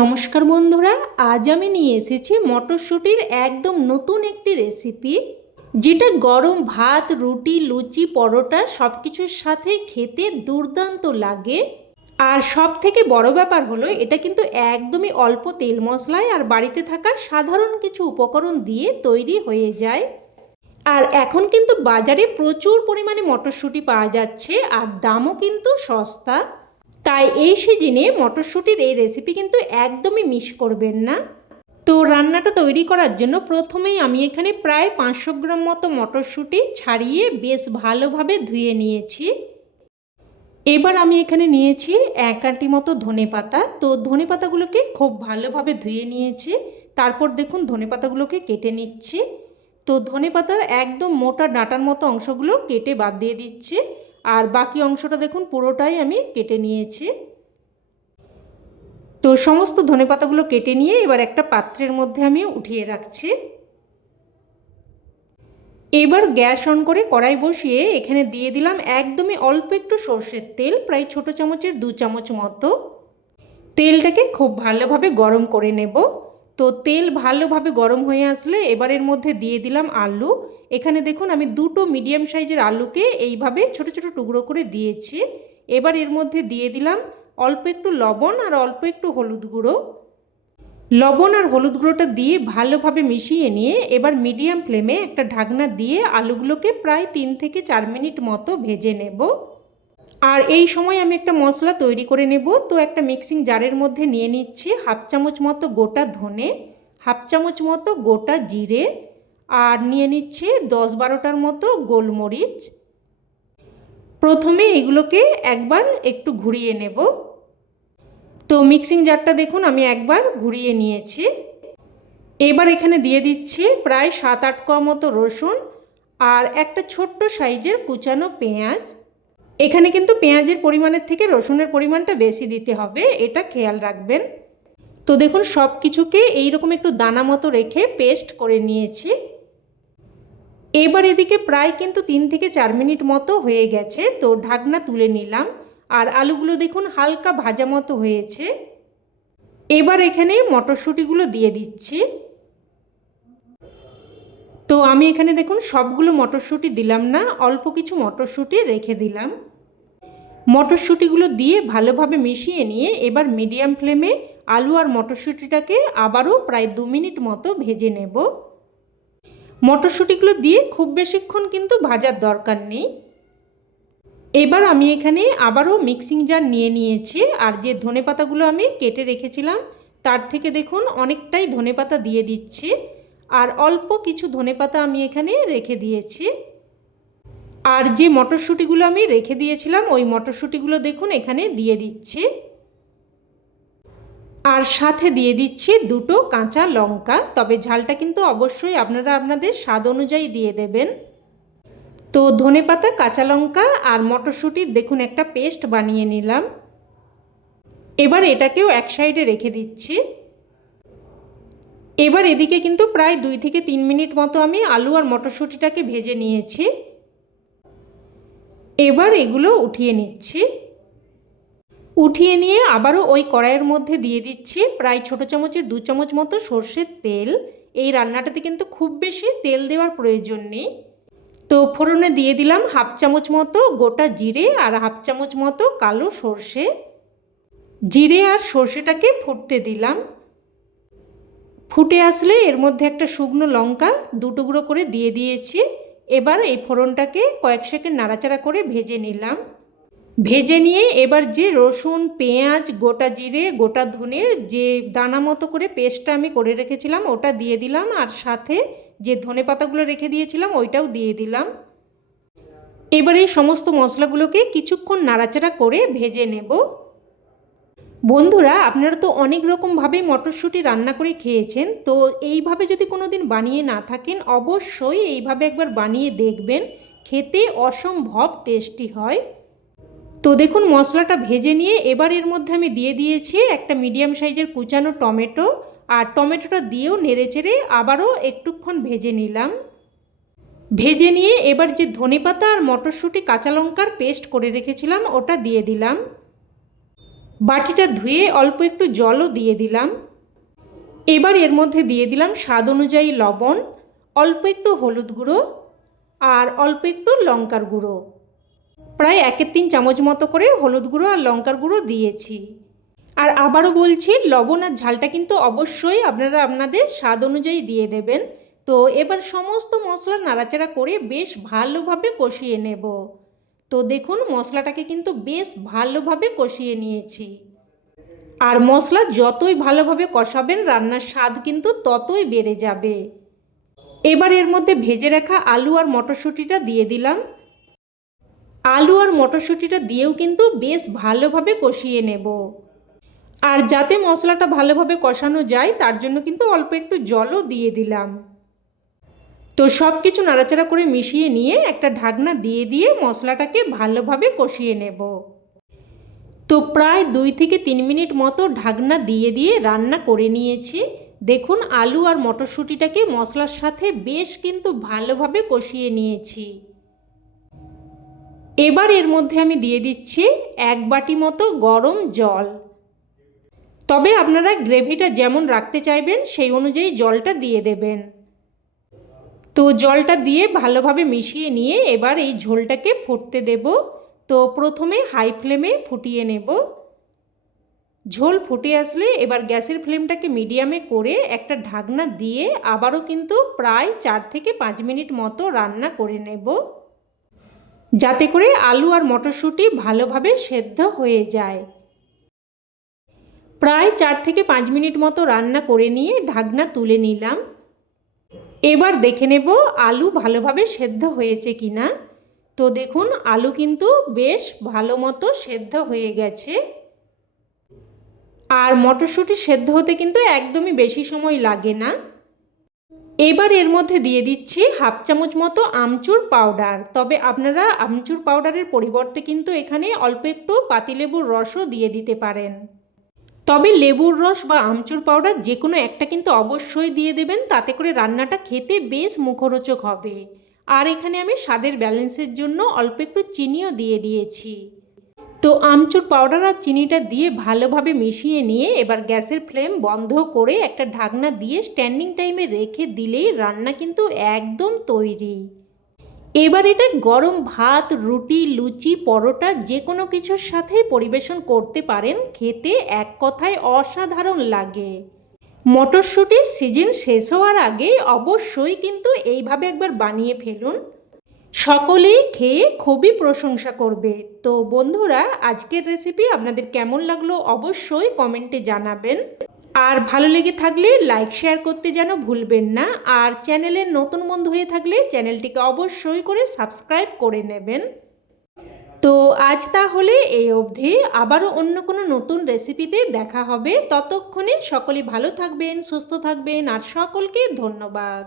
নমস্কার বন্ধুরা, আজ আমি নিয়ে এসেছি মটরশুঁটির একদম নতুন একটি রেসিপি যেটা গরম ভাত, রুটি, লুচি, পরোটা সব কিছুর সাথে খেতে দুর্দান্ত লাগে। আর সব থেকে বড় ব্যাপার হলো, এটা কিন্তু একদমই অল্প তেল মশলায় আর বাড়িতে থাকা সাধারণ কিছু উপকরণ দিয়ে তৈরি হয়ে যায়। আর এখন কিন্তু বাজারে প্রচুর পরিমাণে মটরশুঁটি পাওয়া যাচ্ছে, আর দামও কিন্তু সস্তা। তাই এই সিজনে মটরশুঁটির এই রেসিপি কিন্তু একদমই মিস করবেন না। তো রান্নাটা তৈরি করার জন্য প্রথমেই আমি এখানে প্রায় পাঁচশো গ্রাম মতো মটরশুঁটি ছাড়িয়ে বেশ ভালোভাবে ধুয়ে নিয়েছি। এবার আমি এখানে নিয়েছি এক আঁটি মতো ধনে পাতা। তো ধনে পাতাগুলোকে খুব ভালোভাবে ধুয়ে নিয়েছি। তারপর দেখুন ধনে পাতাগুলোকে কেটে নিচ্ছি। তো ধনে পাতার একদম মোটা ডাঁটার মতো অংশগুলো কেটে বাদ দিয়ে দিচ্ছি। আর বাকি অংশটা দেখুন, পুরোটাই আমি কেটে নিয়েছি। তো সমস্ত ধনে পাতাগুলো কেটে নিয়ে এবার একটা পাত্রের মধ্যে আমি উঠিয়ে রাখছি। এবার গ্যাস অন করে কড়াই বসিয়ে এখানে দিয়ে দিলাম একদমই অল্প একটু সর্ষের তেল, প্রায় ছোট চামচের দু চামচ মতো। তেলটাকে খুব ভালোভাবে গরম করে নেব। তো তেল ভালোভাবে গরম হয়ে আসলে এবার এর মধ্যে দিয়ে দিলাম আলু। এখানে দেখুন আমি দুটো মিডিয়াম সাইজের আলুকে এইভাবে ছোট ছোট টুকরো করে দিয়েছি। এবার এর মধ্যে দিয়ে দিলাম অল্প একটু লবণ আর অল্প একটু হলুদ গুঁড়ো। লবণ আর হলুদ গুঁড়োটা দিয়ে ভালোভাবে মিশিয়ে নিয়ে এবার মিডিয়াম ফ্লেমে একটা ঢাকনা দিয়ে আলুগুলোকে প্রায় তিন থেকে চার মিনিট মতো ভেজে নেব। আর এই সময় আমি একটা মশলা তৈরি করে নেব। তো একটা মিক্সিং জারের মধ্যে নিয়ে নিচ্ছি হাফ চামচ মতো গোটা ধনে, হাফ চামচ মতো গোটা জিরে আর নিয়ে নিচ্ছে দশ বারোটার মতো গোলমরিচ। প্রথমে এগুলোকে একবার একটু ঘুরিয়ে নেব। তো মিক্সিং জারটা দেখুন আমি একবার ঘুরিয়ে নিয়েছি। এবার এখানে দিয়ে দিচ্ছি প্রায় সাত আট কোয়া মতো রসুন আর একটা ছোট্ট সাইজের কুচানো পেঁয়াজ। এখানে কিন্তু পেঁয়াজের পরিমাণের থেকে রসুনের পরিমাণটা বেশি দিতে হবে, এটা খেয়াল রাখবেন। তো দেখুন সব কিছুকে এইরকম একটু দানা মতো রেখে পেস্ট করে নিয়েছি। এবার এদিকে প্রায় কিন্তু তিন থেকে চার মিনিট মতো হয়ে গেছে, তো ঢাকনা তুলে নিলাম। আর আলুগুলো দেখুন, হালকা ভাজা মতো হয়েছে। এবার এখানে মটরশুঁটিগুলো দিয়ে দিচ্ছি। তো আমি এখানে দেখুন, সবগুলো মটরশুঁটি দিলাম না, অল্প কিছু মটরশুঁটি রেখে দিলাম। মটরশুঁটিগুলো দিয়ে ভালোভাবে মিশিয়ে নিয়ে এবার মিডিয়াম ফ্লেমে আলু আর মটরশুঁটিটাকে আবারও প্রায় দু মিনিট মতো ভেজে নেব। মটরশুঁটিগুলো দিয়ে খুব বেশিক্ষণ কিন্তু ভাজার দরকার নেই। এবার আমি এখানে আবারও মিক্সিং জার নিয়ে নিয়েছি, আর যে ধনে পাতাগুলো আমি কেটে রেখেছিলাম, তার থেকে দেখুন, অনেকটাই ধনে পাতা দিয়ে দিচ্ছি। আর অল্প কিছু ধনে পাতা আমি এখানে রেখে দিয়েছি। আর যে মটরশুঁটিগুলো আমি রেখে দিয়েছিলাম, ওই মটরশুঁটিগুলো দেখুন এখানে দিয়ে দিচ্ছি। আর সাথে দিয়ে দিচ্ছি দুটো কাঁচা লঙ্কা, তবে ঝালটা কিন্তু অবশ্যই আপনারা আপনাদের স্বাদ অনুযায়ী দিয়ে দেবেন। তো ধনে পাতা, কাঁচা লঙ্কা আর মটরশুঁটির দেখুন একটা পেস্ট বানিয়ে নিলাম। এবার এটাকেও এক সাইডে রেখে দিচ্ছি। এবার এদিকে কিন্তু প্রায় দুই থেকে তিন মিনিট মতো আমি আলু আর মটরশুঁটিটাকে ভেজে নিয়েছি। এবার এগুলো উঠিয়ে নিচ্ছি। উঠিয়ে নিয়ে আবারও ওই কড়াইয়ের মধ্যে দিয়ে দিচ্ছি প্রায় ছোটো চামচের দু চামচ মতো সর্ষের তেল। এই রান্নাটাতে কিন্তু খুব বেশি তেল দেওয়ার প্রয়োজন নেই। তো ফোড়নে দিয়ে দিলাম হাফ চামচ মতো গোটা জিরে আর হাফ চামচ মতো কালো সর্ষে। জিরে আর সর্ষেটাকে ফুটতে দিলাম। ফুটে আসলে এর মধ্যে একটা শুকনো লঙ্কা টুকরো করে দিয়ে দিয়েছি। এবার এই ফোড়নটাকে কয়েক সেকেন্ড নাড়াচাড়া করে ভেজে নিলাম। ভেজে নিয়ে এবার যে রসুন, পেঁয়াজ, গোটা জিরে, গোটা ধনের যে দানা মতো করে পেস্টটা আমি করে রেখেছিলাম, ওটা দিয়ে দিলাম আর সাথে যে ধনে পাতাগুলো রেখে দিয়েছিলাম, ওইটাও দিয়ে দিলাম। এবার এই সমস্ত মশলাগুলোকে কিছুক্ষণ নাড়াচাড়া করে ভেজে নেব। বন্ধুরা, আপনারা তো অনেক রকমভাবেই মটরশুঁটি রান্না করে খেয়েছেন, তো এইভাবে যদি কোনো দিন বানিয়ে না থাকেন, অবশ্যই এইভাবে একবার বানিয়ে দেখবেন। খেতে অসম্ভব টেস্টি হয়। তো দেখুন, মশলাটা ভেজে নিয়ে এবার এর মধ্যে আমি দিয়ে দিয়েছি একটা মিডিয়াম সাইজের কুচানো টমেটো, আর টমেটোটা দিয়েও নেড়েচেড়ে আবারও একটুক্ষণ ভেজে নিলাম। ভেজে নিয়ে এবার যে ধনেপাতা আর মটরশুঁটি কাঁচা লঙ্কার পেস্ট করে রেখেছিলাম, ওটা দিয়ে দিলাম। বাটিটা ধুয়ে অল্প একটু জলও দিয়ে দিলাম। এবার এর মধ্যে দিয়ে দিলাম স্বাদ অনুযায়ী লবণ, অল্প একটু হলুদ গুঁড়ো আর অল্প একটু লঙ্কার গুঁড়ো। প্রায় একের তিন চামচ মতো করে হলুদ গুঁড়ো আর লঙ্কার গুঁড়ো দিয়েছি। আর আবারও বলছি, লবণ আর ঝালটা কিন্তু অবশ্যই আপনারা আপনাদের স্বাদ অনুযায়ী দিয়ে দেবেন। তো এবার সমস্ত মশলা নাড়াচাড়া করে বেশ ভালোভাবে কষিয়ে নেব। তো দেখুন, মশলাটাকে কিন্তু বেশ ভালোভাবে কষিয়ে নিয়েছি। আর মশলা যতই ভালোভাবে কষাবেন, রান্নার স্বাদ কিন্তু ততই বেড়ে যাবে। এবার এর মধ্যে ভেজে রাখা আলু আর মটরশুঁটিটা দিয়ে দিলাম। আলু আর মটরশুঁটিটা দিয়েও কিন্তু বেশ ভালোভাবে কষিয়ে নেব। আর যাতে মশলাটা ভালোভাবে কষানো যায়, তার জন্য কিন্তু অল্প একটু জলও দিয়ে দিলাম। তো সব কিছু নাড়াচাড়া করে মিশিয়ে নিয়ে একটা ঢাকনা দিয়ে দিয়ে মশলাটাকে ভালোভাবে কষিয়ে নেব। তো প্রায় দুই থেকে তিন মিনিট মতো ঢাকনা দিয়ে দিয়ে রান্না করে নিয়েছি। দেখুন, আলু আর মটরশুঁটিটাকে মশলার সাথে বেশ কিন্তু ভালোভাবে কষিয়ে নিয়েছি। এবার এর মধ্যে আমি দিয়ে দিচ্ছি এক বাটি মতো গরম জল। তবে আপনারা গ্রেভিটা যেমন রাখতে চাইবেন, সেই অনুযায়ী জলটা দিয়ে দেবেন। তো জলটা দিয়ে ভালোভাবে মিশিয়ে নিয়ে এবার এই ঝোলটাকে ফুটতে দেব। তো প্রথমে হাই ফ্লেমে ফুটিয়ে নেব। ঝোল ফুটে আসলে এবার গ্যাসের ফ্লেমটাকে মিডিয়ামে করে একটা ঢাকনা দিয়ে আবারও কিন্তু প্রায় চার থেকে পাঁচ মিনিট মতো রান্না করে নেব। যাতে করে আলু আর মটরশুঁটি ভালোভাবে সেদ্ধ হয়ে যায়। প্রায় চার থেকে পাঁচ মিনিট মতো রান্না করে নিয়ে ঢাকনা তুলে নিলাম। এবার দেখে নেব আলু ভালোভাবে সেদ্ধ হয়েছে কি না তো দেখুন, আলু কিন্তু বেশ ভালো মতো সেদ্ধ হয়ে গেছে। আর মটরশুঁটি সেদ্ধ হতে কিন্তু একদমই বেশি সময় লাগে না। এবার এর মধ্যে দিয়ে দিচ্ছি হাফ চামচ মতো আমচুর পাউডার। তবে আপনারা আমচুর পাউডারের পরিবর্তে কিন্তু এখানে অল্প একটু পাতিলেবুর রসও দিয়ে দিতে পারেন। তবে লেবুর রস বা আমচুর পাউডার যে কোনো একটা কিন্তু অবশ্যই দিয়ে দেবেন, তাতে করে রান্নাটা খেতে বেশ মুখরোচক হবে। আর এখানে আমি স্বাদের ব্যালেন্সের জন্য অল্প একটু চিনিও দিয়ে দিয়েছি। তো আমচুর পাউডার আর চিনিটা দিয়ে ভালোভাবে মিশিয়ে নিয়ে এবার গ্যাসের ফ্লেম বন্ধ করে একটা ঢাকনা দিয়ে স্ট্যান্ডিং টাইমে রেখে দিলেই রান্না কিন্তু একদম তৈরি। এবার এটা গরম ভাত, রুটি, লুচি, পরোটা যে কোনো কিছুর সাথেই পরিবেশন করতে পারেন। খেতে এক কথায় অসাধারণ লাগে। মটরশুঁটির সিজন শেষ হওয়ার আগে অবশ্যই কিন্তু এইভাবে একবার বানিয়ে ফেলুন। সকলেই খেয়ে খুবই প্রশংসা করবে। তো বন্ধুরা, আজকের রেসিপি আপনাদের কেমন লাগল অবশ্যই কমেন্টে জানাবেন। আর ভালো লেগে থাকলে লাইক শেয়ার করতে যেন ভুলবেন না। আর চ্যানেলের নতুন বন্ধু হয়ে থাকলে চ্যানেলটিকে অবশ্যই করে সাবস্ক্রাইব করে নেবেন। তো আজ তাহলে এই অবধি। আবারও অন্য কোনো নতুন রেসিপিতে দেখা হবে। ততক্ষণে সকলে ভালো থাকবেন, সুস্থ থাকবেন। আর সকলকে ধন্যবাদ।